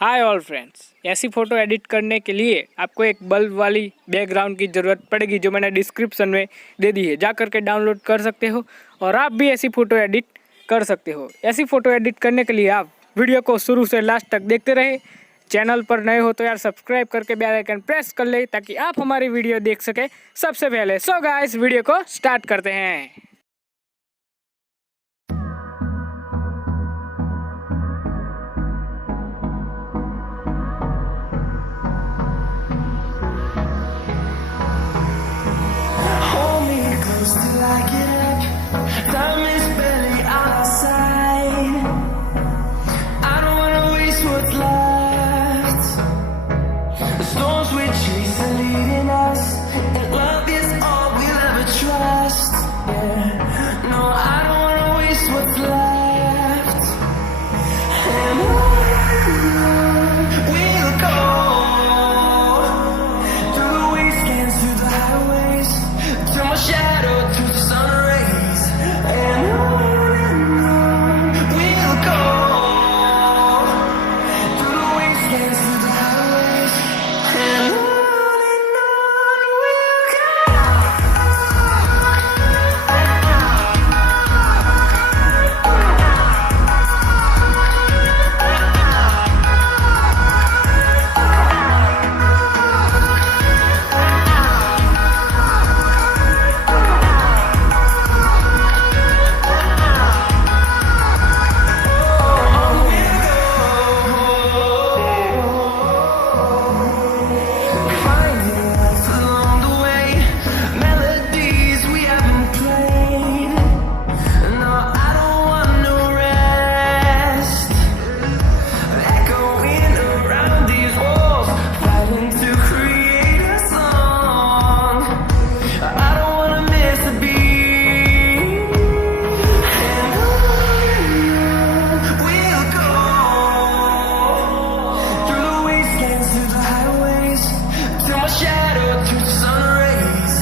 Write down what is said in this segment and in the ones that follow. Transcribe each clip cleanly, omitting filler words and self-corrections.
Hi all friends, ऐसी photo edit करने के लिए आपको एक बल्ब वाली बैकग्राउंड की ज़रूरत पड़ेगी जो मैंने डिस्क्रिप्शन में दे दी है। जा करके डाउनलोड कर सकते हो और आप भी ऐसी फ़ोटो एडिट कर सकते हो। ऐसी फ़ोटो एडिट करने के लिए आप वीडियो को शुरू से लास्ट तक देखते रहे। चैनल पर नए हो तो यार सब्सक्राइब करके बेल आइकन प्रेस कर ले ताकि आप हमारी वीडियो देख सके सबसे पहले। सो गाइस, वीडियो को स्टार्ट करते हैं। Till I get up, time is barely on our side. I don't wanna waste what's left. The storms we chase are leading us, and love is all we'll ever trust. Yeah, no, I don't wanna waste what's left. And on we'll go, through the wastelands, through the highways, till my shadow through the sun rays. And on we'll go, through the wastelands, through the highways. And on we'll go. Finding us along the way, melodies we haven't played. No, I don't want no rest. Echoing around these walls, fighting to create a song. I don't wanna miss a beat. And on we'll go, through the wastelands, through the highways, till my shadow through the sun rays.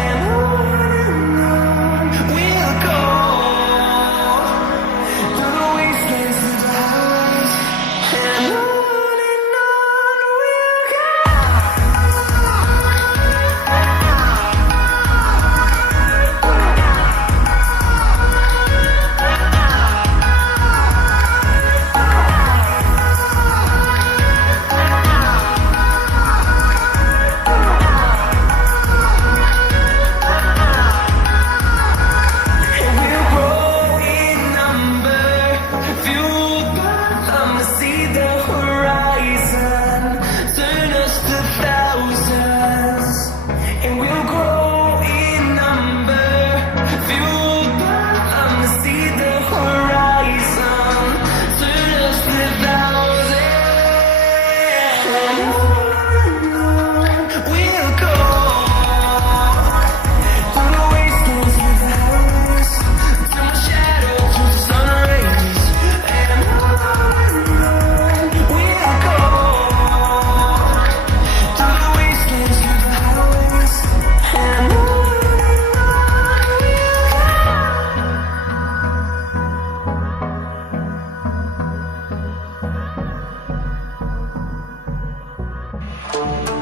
And on we'll go, through the wastelands, through the highways. And on we'll go. And we'll grow in number, fueled by them to see the horizon, turn us to thousands. And we'll grow in number, fueled by them to see the horizon, turn us to thousands. And on we'll go, through the wastelands, through the highways, till my shadow through the sun rays. And on we'll go, through the wastelands, through the highways. And on we'll go.